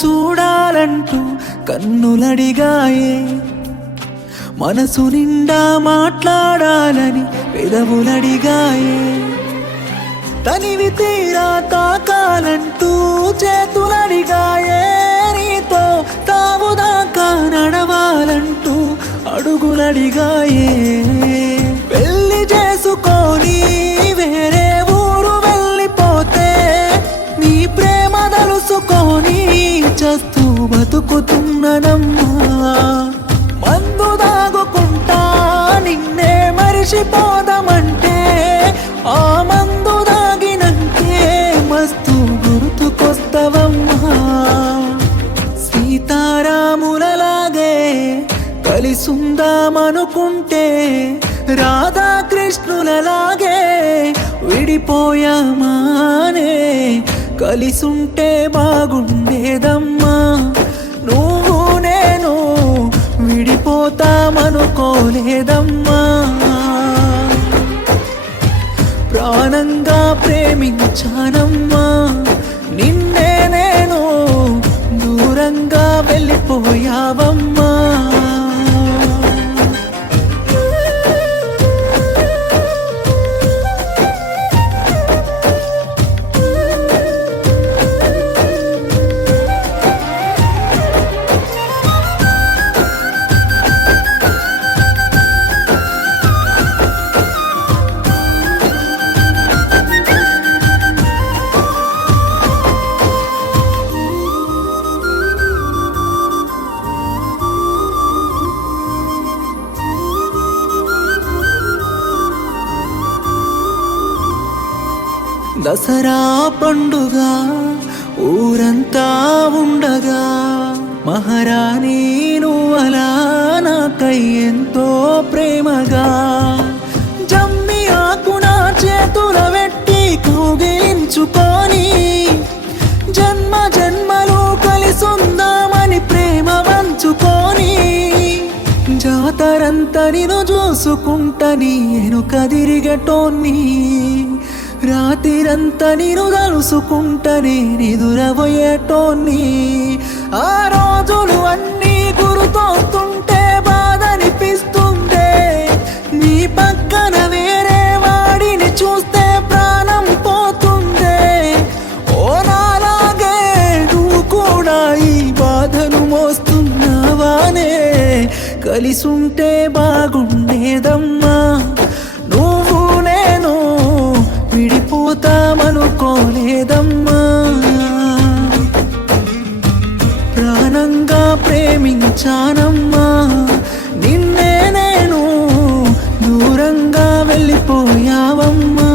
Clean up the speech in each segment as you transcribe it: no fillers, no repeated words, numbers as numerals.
చూడాలంటూ కన్నులడిగాయే, మనసు నిండా మాట్లాడాలని పెదవులడిగాయే, తనివి తీరా తాకాలంటూ చేతులడిగాయే, నీతో తావుదాకా నడవాలంటూ అడుగులడిగాయే, పెళ్లి చేసుకొని వేరే ఊరు వెళ్ళిపోతే నీ ప్రేమ తలుసుకొని చస్తూ బతుకుతున్ననమ్మా, మందు దాగుకుంటా నిన్నే మరిచిపోదామంటే ఆ మందు దాగినంటే మస్తు గుర్తుకొస్తవమ్మా, సీతారాములలాగే కలిసుందామనుకుంటే రాధాకృష్ణులలాగే విడిపోయామానే, కలిసుంటే బాగుండేదమ్మా, నువ్వు నేను విడిపోతామనుకోలేదమ్మా, ప్రాణంగా ప్రేమించానమ్మా, నిన్నే నేను దూరంగా వెళ్ళిపోయావమ్మా. దసరా పండుగ ఊరంతా ఉండగా మహారాణి నువ్వలా నాకై ఎంతో ప్రేమగా జమ్మి ఆకున చేతుల పెట్టి కౌగిలించుకొని జన్మ జన్మలు కలిసుందామని ప్రేమ వంచుకొని జాతరంతా నిన్ను చూసుకుంటా నీ వెనుక తిరిగటోన్ని, రాత్రిరంతా నేను తలుసుకుంటనే నిదురబోయేటోన్ని, ఆ రోజులు అన్నీ గుర్తొస్తుంటే బాధనిపిస్తుందే, నీ పక్కన వేరే వాడిని చూస్తే ప్రాణం పోతుందే, ఓ నాలాగే నువ్వు కూడా ఈ బాధను మోస్తున్నావానే, కలిసుంటే బాగుండేదమ్మా, నువ్వు నేను విడిపోతామనుకోలేదమ్మా, ప్రాణంగా ప్రేమించానమ్మా, నిన్నే నేను దూరంగా వెళ్ళిపోయావమ్మా.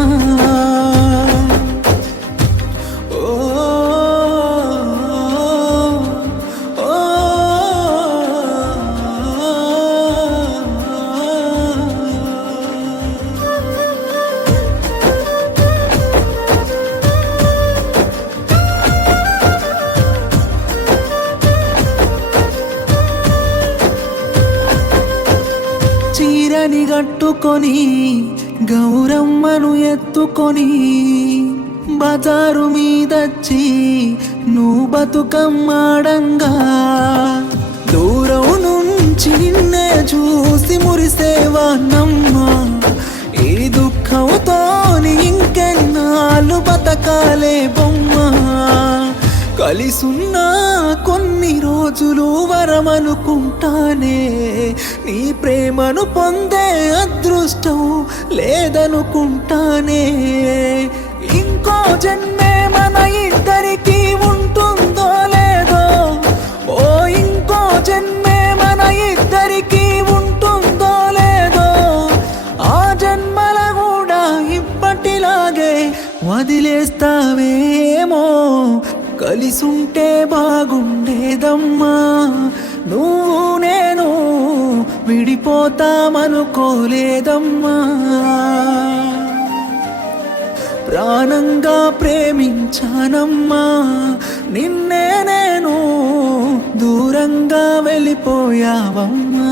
చీరని గట్టుకొని గౌరమ్మను ఎత్తుకొని బజారు మీదచ్చి నువ్వు బతుకమ్మాడంగా, దూరం నుంచి నిన్నే చూసి మురిసేవానమ్మా, ఈ దుఃఖంతోని ఇంకెన్నాళ్ళు బతకాలే బొమ్మా, కలిసున్నా కొన్ని రోజులు వరమనుకుంటానే, నీ ప్రేమను పొందే అదృష్టం లేదనుకుంటానే, ఇంకో జన్మే మన ఇద్దరికి ఉంటుందో లేదో, ఓ ఇంకో జన్మే మన ఇద్దరికి ఉంటుందో లేదో, ఆ జన్మల కూడా ఇప్పటిలాగే వదిలేస్తావేమో, కలిసుంటే బాగుండేదమ్మా, నువ్వు నేను విడిపోతామనుకోలేదమ్మా, ప్రాణంగా ప్రేమించానమ్మా, నిన్నే నేను దూరంగా వెళ్ళిపోయావమ్మా.